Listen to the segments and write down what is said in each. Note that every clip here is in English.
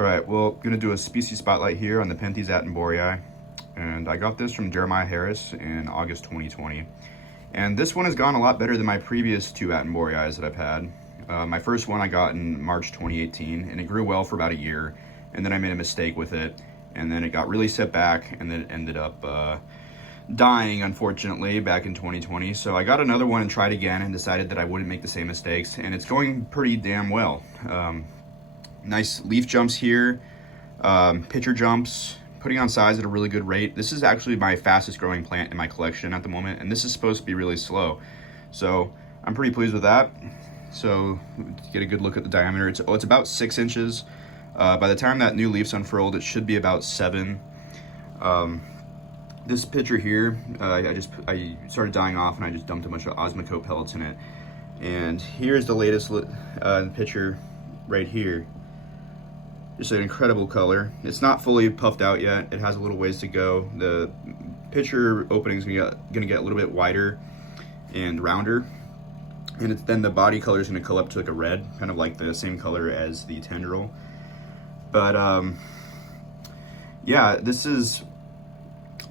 All right, well, gonna do a species spotlight here on the Penthes attenboroughii, and I got this from Jeremiah Harris in August 2020. And this one has gone a lot better than my previous two attenboroughis that I've had. My first one I got in March 2018, and it grew well for about a year, and then I made a mistake with it, and then it got really set back, and then it ended up dying, unfortunately, back in 2020. So I got another one and tried again and decided that I wouldn't make the same mistakes, and it's going pretty damn well. Nice leaf jumps here, pitcher jumps, putting on size at a really good rate. This is actually my fastest growing plant in my collection at the moment, and this is supposed to be really slow. So I'm pretty pleased with that. So to get a good look at the diameter, it's about 6 inches. By the time that new leaf's unfurled, it should be about 7. This pitcher here, I started dying off and I just dumped a bunch of Osmocote pellets in it. And here's the latest pitcher right here. Just an incredible color. It's not fully puffed out yet. It has a little ways to go. The pitcher opening is gonna get a little bit wider and rounder, and then the body color is gonna color up to like a red, kind of like the same color as the tendril. But yeah, this is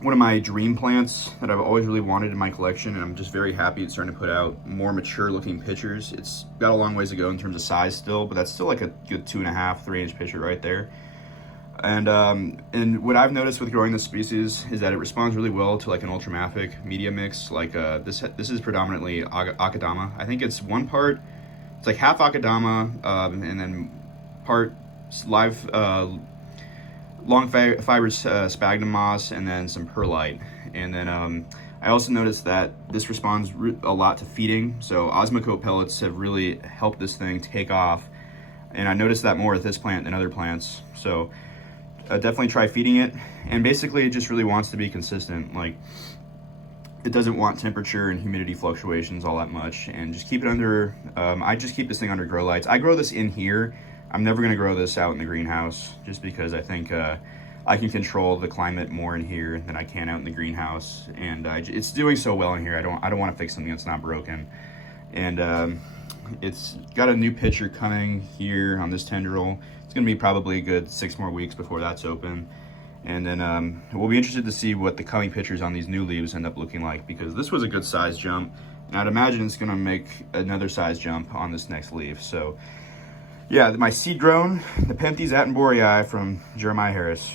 one of my dream plants that I've always really wanted in my collection, and I'm just very happy it's starting to put out more mature looking pitchers. It's got a long ways to go in terms of size still, but that's still like a good 2.5, 3 inch pitcher right there. And what I've noticed with growing this species is that it responds really well to like an ultramafic media mix. Like this is predominantly Akadama. I think it's it's like half Akadama, and then part live long fiber sphagnum moss, and then some perlite. And then I also noticed that this responds a lot to feeding, so Osmocote pellets have really helped this thing take off, and I noticed that more with this plant than other plants. So definitely try feeding it, and basically it just really wants to be consistent. Like, it doesn't want temperature and humidity fluctuations all that much, and just keep it under, I just keep this thing under grow lights. I grow this in here. I'm never going to grow this out in the greenhouse, just because I think I can control the climate more in here than I can out in the greenhouse, and it's doing so well in here. I don't want to fix something that's not broken. And it's got a new pitcher coming here on this tendril. It's going to be probably a good 6 more weeks before that's open, and then we'll be interested to see what the coming pitchers on these new leaves end up looking like, because this was a good size jump, and I'd imagine it's going to make another size jump on this next leaf. So yeah, my seed grown, the Penthes attenboroughii from Jeremiah Harris.